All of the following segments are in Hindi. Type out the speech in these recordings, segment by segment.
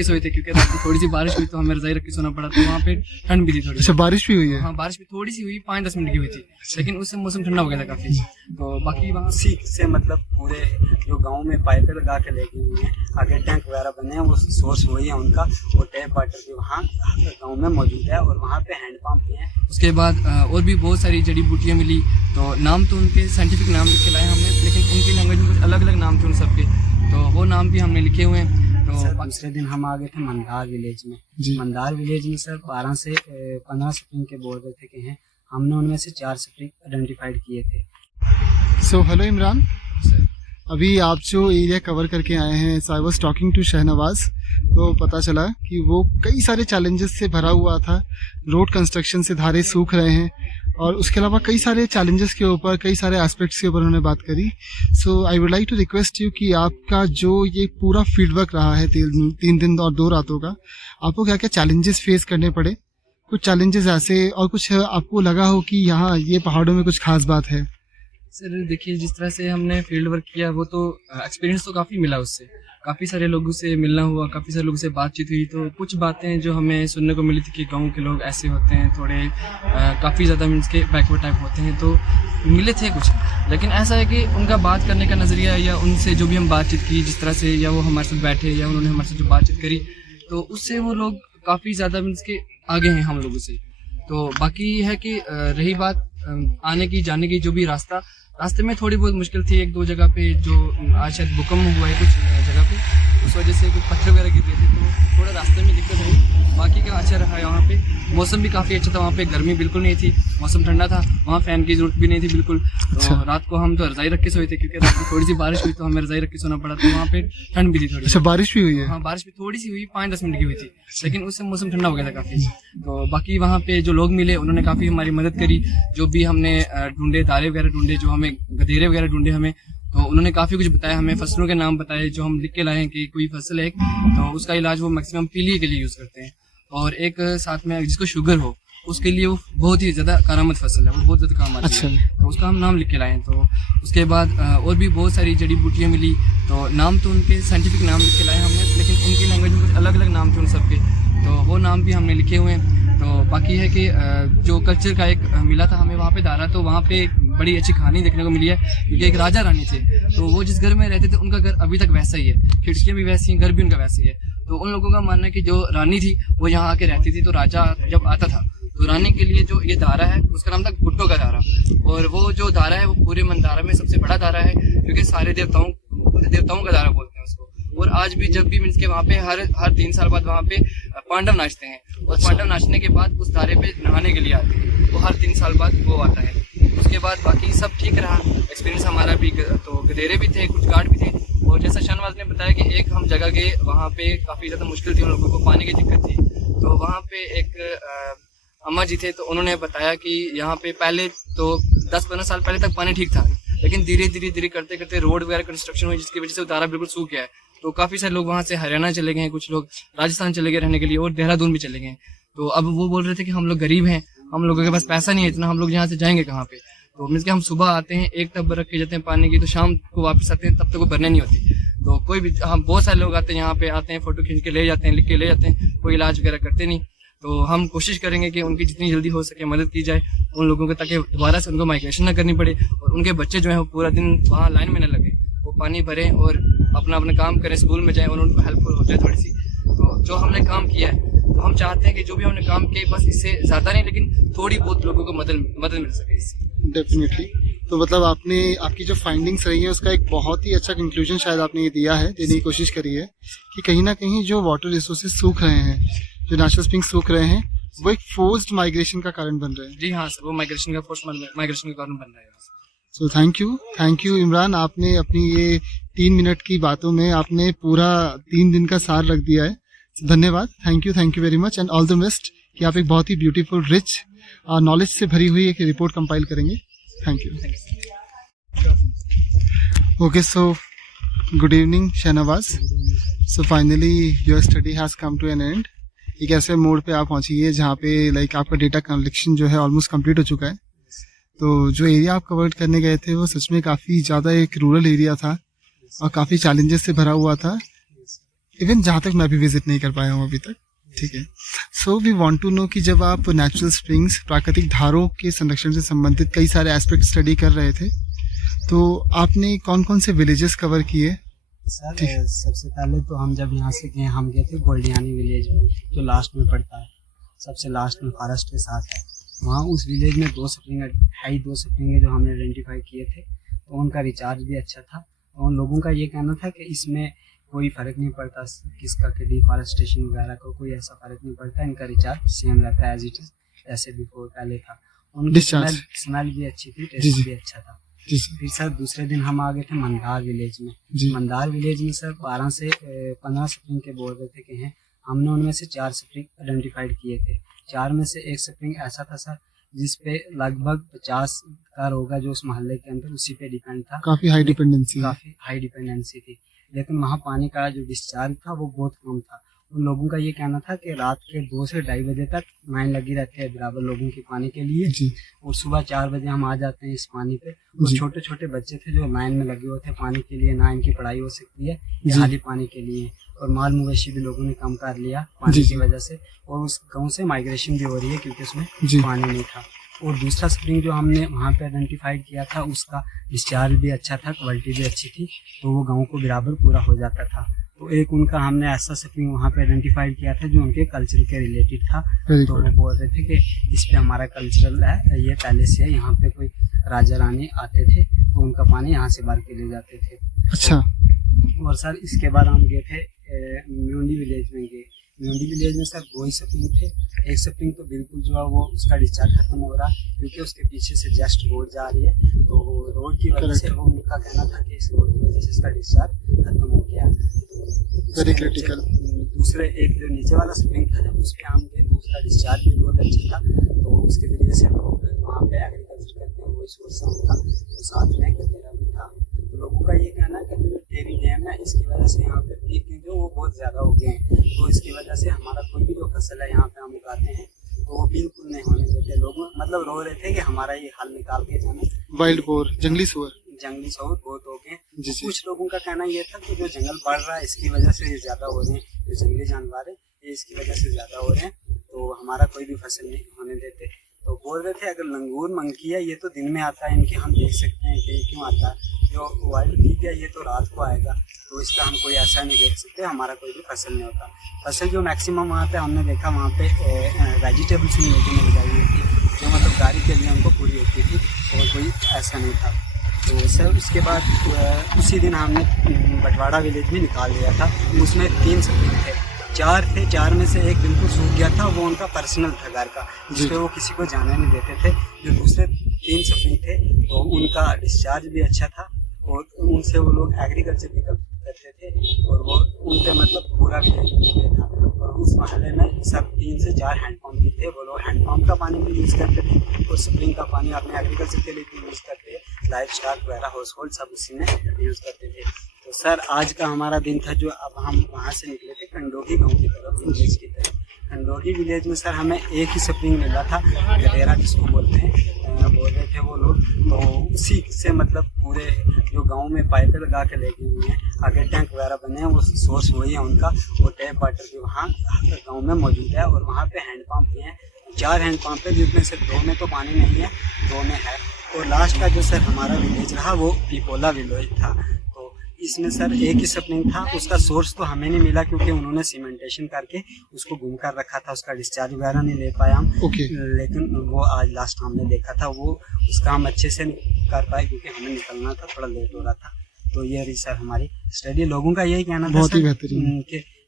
के सोए थे क्योंकि रात को थोड़ी सी बारिश हुई तो हमें रजाई रख के सोना पड़ा। तो वहाँ पे ठंड भी थी थोड़ी। अच्छा, बारिश भी हुई है? हाँ, बारिश भी थोड़ी सी हुई, 5-10 मिनट की हुई थी, लेकिन उससे मौसम ठंडा हो गया था काफी। तो बाकी वहाँ सीख से मतलब पूरे जो गांव में पाइपें लगा के लेके हुए हैं, आगे टैंक वगैरह बने हैं, वो सोर्स वही है उनका। वो टैप वाटर भी वहाँ गांव में मौजूद है और वहाँ पे हैंडपम्प भी हैं। उसके बाद और भी बहुत सारी जड़ी बूटियाँ मिली। तो नाम तो उनके साइंटिफिक नाम लिख के लाए हमने, लेकिन उनकी लैंग्वेज में कुछ अलग अलग नाम थे उन सबके, तो वो नाम भी हमने लिखे हुए हैं। तो दूसरे दिन हम आ गए थे मंदार विलेज में। मंदार विलेज में सर 12 से 15 स्प्रिंग के बॉर्डर थे के हैं। हमने उनमें से 4 स्प्रिंग आइडेंटिफाइड किए थे। सो हेलो इमरान, अभी आप जो एरिया कवर करके आए हैं, so I was talking to Shahnawaz, तो पता चला कि वो कई सारे चैलेंजेस से भरा हुआ था। रोड कंस्ट्रक्शन से धारे सूख रहे हैं और उसके अलावा कई सारे चैलेंजेस के ऊपर, कई सारे एस्पेक्ट्स के ऊपर उन्होंने बात करी। So I would like to request you कि आपका जो ये पूरा फील्ड वर्क रहा है 3 दिन और 2 रातों का, आपको क्या क्या चैलेंजेस फेस करने पड़े? कुछ चैलेंजेस ऐसे और कुछ आपको लगा हो कि यहाँ ये पहाड़ों में कुछ खास बात है? सर देखिए, जिस तरह से हमने फील्ड वर्क किया वो तो एक्सपीरियंस तो काफ़ी मिला उससे, काफ़ी सारे लोगों से मिलना हुआ, काफ़ी सारे लोगों से बातचीत हुई। तो कुछ बातें जो हमें सुनने को मिली थी कि गांव के लोग ऐसे होते हैं, थोड़े काफ़ी ज़्यादा मीन्स के बैकवर्ड टाइप होते हैं, तो मिले थे कुछ। लेकिन ऐसा है कि उनका बात करने का नज़रिया या उनसे जो भी हम बातचीत की जिस तरह से, या वो हमारे साथ बैठे या उन्होंने हमारे साथ जो बातचीत करी, तो उससे वो लोग काफ़ी ज़्यादा मीन्स के आगे हैं हम लोगों से। तो बाकी है कि रही बात आने की जाने की, जो भी रास्ते में थोड़ी बहुत मुश्किल थी। 1-2 जगह पे जो आज शायद भूकंप हुआ है कुछ जगह पे, उस वजह से कुछ पत्थर वगैरह गिर रहे थे, तो थोड़ा रास्ते में दिक्कत रही। बाकी का अच्छा रहा है। वहाँ पे मौसम भी काफ़ी अच्छा था, वहाँ पे गर्मी बिल्कुल नहीं थी, मौसम ठंडा था, वहाँ फैन की जरूरत भी नहीं थी बिल्कुल। तो रात को हम तो रजाई रख के सोए थे क्योंकि रात को थोड़ी सी बारिश हुई तो हमें रजाई रख के सोना पड़ा। तो वहाँ पे ठंड भी थी थोड़ी। अच्छा, बारिश भी हुई है? हाँ, बारिश भी थोड़ी सी हुई, 5-10 मिनट की हुई थी, लेकिन उससे मौसम ठंडा हो गया था काफ़ी। तो बाकी वहाँ पे जो लोग मिले उन्होंने काफ़ी हमारी मदद करी। जो भी हमने ढूंढे, दारे वगैरह ढूंढे, जो हमें गधेरे वगैरह ढूंढे हमें, तो उन्होंने काफ़ी कुछ बताया हमें, फसलों के नाम बताए जो हम लिख के लाए हैं कि कोई फसल है तो उसका इलाज वो मैक्सिमम पीलिए के लिए यूज़ करते हैं, और एक साथ में जिसको शुगर हो उसके लिए वो बहुत ही ज़्यादा कारामद फसल है, वो बहुत ज़्यादा काम आती है, तो उसका हम नाम लिख के लाए हैं। तो उसके बाद और भी बहुत सारी जड़ी बूटियाँ मिली, तो नाम तो उनके साइंटिफिक नाम लिख के लाए हमने, लेकिन उनकी लैंग्वेज में कुछ अलग अलग नाम थे उन सबके, तो वो नाम भी हमने लिखे हुए हैं। तो बाकी है कि जो कल्चर का एक मिला था हमें वहाँ पे दारा, तो वहाँ पे बड़ी अच्छी कहानी देखने को मिली है, क्योंकि एक राजा रानी थे, तो वो जिस घर में रहते थे उनका घर अभी तक वैसा ही है, खिड़कियाँ भी वैसी हैं, घर भी उनका वैसा ही है। तो उन लोगों का मानना है कि जो रानी थी वो यहाँ आके रहती थी, तो राजा जब आता था तो रानी के लिए जो ये दारा है उसका नाम था गुट्टो का दारा, और वो जो दारा है वो पूरे मंदारा में सबसे बड़ा दारा है, क्योंकि सारे देवताओं का दारा बोलते हैं उसको। और आज भी जब भी मीन्स के वहाँ पे हर 3 साल बाद वहाँ पे पांडव नाचते हैं, और पांडव नाचने के बाद उस दारे पे नहाने के लिए आते हैं, वो हर 3 साल बाद वो आता है। उसके बाद बाकी सब ठीक रहा एक्सपीरियंस हमारा भी, तो गधेरे भी थे, कुछ गार्ड भी थे, और जैसा शहनवाज ने बताया कि एक हम जगह गए वहाँ पे काफ़ी ज़्यादा मुश्किल थी, उन लोगों को पानी की दिक्कत थी। तो वहाँ पे एक अम्मा जी थे, तो उन्होंने बताया कि यहाँ पे पहले तो 10-15 साल पहले तक पानी ठीक था, लेकिन धीरे धीरे करते करते रोड वगैरह कंस्ट्रक्शन हुई, जिसकी वजह से दारा बिल्कुल सूख गया है। तो काफ़ी सारे लोग वहाँ से हरियाणा चले गए हैं, कुछ लोग राजस्थान चले गए रहने के लिए, और देहरादून भी चले गए। तो अब वो बोल रहे थे कि हम लोग गरीब हैं, हम लोगों के पास पैसा नहीं है इतना, हम लोग यहाँ से जाएंगे कहाँ पे। तो मीन्स कि हम सुबह आते हैं, 1 टब रख के जाते हैं पानी की, तो शाम को वापस आते हैं, तब तक वो भरने नहीं होती। तो कोई भी, हम बहुत सारे लोग आते हैं यहाँ पे, आते हैं फोटो खींच के ले जाते हैं, लिख के ले जाते हैं, कोई इलाज वगैरह करते नहीं। तो हम कोशिश करेंगे कि उनकी जितनी जल्दी हो सके मदद की जाए उन लोगों को, ताकि दोबारा से उनको माइग्रेशन ना करनी पड़े, और उनके बच्चे जो हैं वो पूरा दिन वहाँ लाइन में न लगे, वो पानी भरें और अपना काम करें, स्कूल में जाएं, और उनको हेल्पफुल हो जाए थोड़ी सी। तो जो हमने काम किया है, तो हम चाहते हैं कि जो भी हमने काम किया बस इससे ज़्यादा नहीं, लेकिन थोड़ी बहुत लोगों को मदद मिल सके इससे। डेफिनेटली। तो मतलब आपकी जो फाइंडिंग्स रही है उसका एक बहुत ही अच्छा कंक्लूजन शायद आपने ये दिया है, देने की कोशिश करी है कि कहीं ना कहीं जो वाटर रिसोर्सेज सूख रहे हैं, जो नेचुरल स्प्रिंग्स सूख रहे हैं, वो एक फोर्स्ड माइग्रेशन का कारण बन रहे हैं। जी हाँ सर, वो माइग्रेशन का कारण बन रहा है। सो थैंक यू इमरान, आपने अपनी ये 3 मिनट की बातों में आपने पूरा 3 दिन का सार रख दिया है। धन्यवाद, thank you very much, and all the best कि आप एक बहुत ही ब्यूटीफुल रिच नॉलेज से भरी हुई एक रिपोर्ट कंपाइल करेंगे। Thank you. Okay, so good evening Shahnawaz. So finally your study has come to an end. एक ऐसे मोड पे आप पहुंची है जहाँ पे लाइक आपका डेटा कलेक्शन जो है ऑलमोस्ट कंप्लीट हो चुका है। तो जो एरिया आप कवर करने गए थे वो सच में काफ़ी ज़्यादा एक रूरल एरिया था और काफ़ी चैलेंजेस से भरा हुआ था। इवन जहाँ तक मैं भी विजिट नहीं कर पाया हूँ अभी तक। ठीक है, so we want to know कि जब आप नेचुरल स्प्रिंग्स प्राकृतिक धारों के संरक्षण से संबंधित कई सारे एस्पेक्ट स्टडी कर रहे थे, तो आपने कौन कौन से विलेजेस कवर किए? सर सबसे पहले तो हम जब यहाँ से गए, हम गए थे गोल्डियानी विलेज में, जो लास्ट में पड़ता है, सबसे लास्ट में फॉरेस्ट के साथ है। वहाँ उस विलेज में 2 स्प्रिंग जो हमने आइडेंटिफाई किए थे, तो उनका रिचार्ज भी अच्छा था। और उन लोगों का ये कहना था कि इसमें कोई फ़र्क नहीं पड़ता किसका, कि डिफॉरेस्टेशन वगैरह को कोई ऐसा फ़र्क नहीं पड़ता, इनका रिचार्ज सेम रहता है एज इट इज़, जैसे बिफोर पहले था। उनकी स्मेल भी अच्छी थी, टेस्ट भी अच्छा था। फिर सर दूसरे दिन हम आ गए थे मंदार विलेज में। मंदार विलेज में सर 12 से 15 स्प्रिंग के बोल रहे थे कि हैं, हमने उनमें से 4 स्प्रिंग आइडेंटिफाइड किए थे। 4 में से 1 स्प्रिंग ऐसा था सर जिसपे लगभग 50 का होगा जो उस मोहल्ले के अंदर, उसी पे डिपेंड था। काफी हाई डिपेंडेंसी थी, लेकिन वहाँ पानी का जो डिस्चार्ज था वो बहुत कम था। उन लोगों का ये कहना था कि रात के 2 से 2:30 बजे तक लाइन लगी रहती है बराबर लोगों की पानी के लिए, और सुबह 4 बजे हम आ जाते हैं इस पानी पे। और छोटे छोटे बच्चे थे जो लाइन में लगे हुए थे पानी के लिए, ना इनकी पढ़ाई हो सकती है खाली पानी के लिए। और माल मवेशी भी लोगों ने कम कर लिया पानी की वजह से, और उस गाँव से माइग्रेशन भी हो रही है क्योंकि उसमें पानी नहीं था। और दूसरा स्प्रिंग जो हमने वहाँ पे आइडेंटिफाइड किया था, उसका डिस्चार्ज भी अच्छा था, क्वालिटी भी अच्छी थी, तो वो गाँव को बराबर पूरा हो जाता था। तो एक उनका हमने ऐसा स्प्रिंग वहाँ पे आइडेंटिफाइड किया था जो उनके कल्चर के रिलेटेड था। तो वो बोल रहे थे कि इस पे हमारा कल्चरल है, ये पहले से है, यहाँ पे कोई राजा रानी आते थे तो उनका पानी यहाँ से भर के ले जाते थे। अच्छा। और सर इसके बाद हम गए थे म्यूंडी विलेज में गए। म्यूंडी विलेज में सर 2 ही स्प्रिंग थे। एक स्प्रिंग तो बिल्कुल जो है वो उसका डिस्चार्ज खत्म हो रहा क्योंकि उसके पीछे से जस्ट रोड जा रही है, तो रोड की वजह से वो उनका कहना था कि इस रोड की वजह से इसका डिस्चार्ज खत्म हो गया। Very critical. दूसरे एक जो नीचे वाला स्प्रिंग था जब उस पर हम गए तो उसका डिस्चार्ज भी बहुत अच्छा था, तो उसके वजह से लोग वहाँ पे एग्रीकल्चर करते हैं, वही सोर्स है उनका। तो साथ में गदेरा भी था। तो लोगों का ये कहना है कि जो डेयरी डैम है इसकी वजह से यहाँ पे पीक जो वो बहुत ज़्यादा हो गए हैं, तो इसकी वजह से हमारा कोई भी जो फसल है यहाँ पे हम उगाते हैं तो वो बिल्कुल नहीं होने देते। लोग मतलब रो रहे थे कि हमारा ये हाल निकाल के जाना। वाइल्ड बोर, जंगली सूअर बहुत हो गए। कुछ लोगों का कहना ये था कि जो जंगल बढ़ रहा है इसकी वजह से ये ज्यादा हो रहे हैं, जो जंगली जानवर है ये इसकी वजह से ज्यादा हो रहे हैं, तो हमारा कोई भी फसल नहीं होने देते। तो बोल रहे थे अगर लंगूर मंकी है ये तो दिन में आता है, इनके हम देख सकते हैं कि क्यों आता है, जो वाइल्ड पीक है ये तो रात को आएगा, तो इसका हम कोई ऐसा नहीं देख सकते, हमारा कोई भी फसल नहीं होता। फसल जो मैक्सिमम वहाँ पे हमने देखा वहाँ पे वेजिटेबल्स नहीं लोगों ने लगाई हुई थी, जो मतलब गाड़ी के लिए उनको पूरी होती थी, और कोई ऐसा नहीं था। तो सर उसके बाद उसी दिन हमने बटवाड़ा विलेज में निकाल लिया था। उसमें 3 स्प्रिंग थे, 4 थे, 4 में से एक बिल्कुल सूख गया था, वो उनका पर्सनल था घर का, जिसपे वो किसी को जाने नहीं देते थे। जो दूसरे 3 स्प्रिंग थे तो उनका डिस्चार्ज भी अच्छा था, और उनसे वो लोग एग्रीकल्चर भी करते थे, और वो उनके मतलब पूरा विलेज था। और उस महल्ले में सब 3 से 4 हैंडपम्प भी थे, वो लोग हैंडपम्प का पानी भी यूज़ करते थे, और स्प्रिंग का पानी अपने एग्रीकल्चर के लिए भी यूज़ करते हैं, लाइफ स्टॉक वगैरह हाउस होल्ड सब उसी में यूज़ करते थे। तो सर आज का हमारा दिन था जो अब हम वहाँ से निकले थे कंडोगी गाँव की तरफ, विलेज की तरफ। कंडोगी विलेज में सर हमें एक ही स्प्रिंग मिला था, गदेरा जिसको बोलते हैं, बोल रहे थे वो लोग। तो उसी से मतलब पूरे जो गांव में पाइपें लगा के लेके हुए हैं, आगे टैंक वगैरह बने हैं, वो सोर्स वही है उनका। और टैप वाटर भी वहाँ गांव में मौजूद है, और वहाँ पे हैंडपम्प भी हैं, 4 हैंडपम्प है, जिसमें से 2 में तो पानी नहीं है, 2 में है। और लास्ट का जो सर हमारा विलेज रहा वो पिपोला विलेज था। तो इसमें सर एक ही स्प्रिंग था, उसका सोर्स तो हमें नहीं मिला क्योंकि उन्होंने सीमेंटेशन करके उसको घूम कर रखा था, उसका डिस्चार्ज वगैरह नहीं ले पाया हम। लेकिन वो आज लास्ट हमने देखा था, वो उसका हम अच्छे से कर पाए क्योंकि हमें निकलना था, थोड़ा लेट हो रहा था। तो ये रही सर हमारी स्टडी। लोगों का यही कहना था कि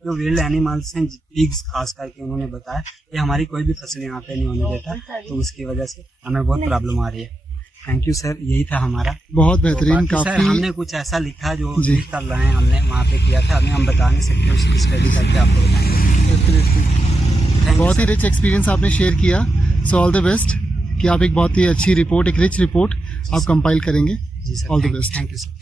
जो वाइल्ड एनिमल्स हैं, पिग्स खास करके, उन्होंने बताया कि हमारी कोई भी फसल यहाँ पे नहीं होने देता, तो उसकी वजह से हमें बहुत प्रॉब्लम आ रही है। थैंक यू सर, यही था हमारा। बहुत बेहतरीन। तो काफी हमने कुछ ऐसा लिखा जो कर रहे हैं, हमने वहाँ पे किया था, हम बता नहीं सकते, उसकी स्टडी करके आपको बताएंगे। बहुत ही रिच एक्सपीरियंस आपने शेयर किया। सो ऑल द बेस्ट कि आप एक बहुत ही अच्छी रिपोर्ट, एक रिच रिपोर्ट आप कंपाइल करेंगे। जी sir, all the best. Thank you sir.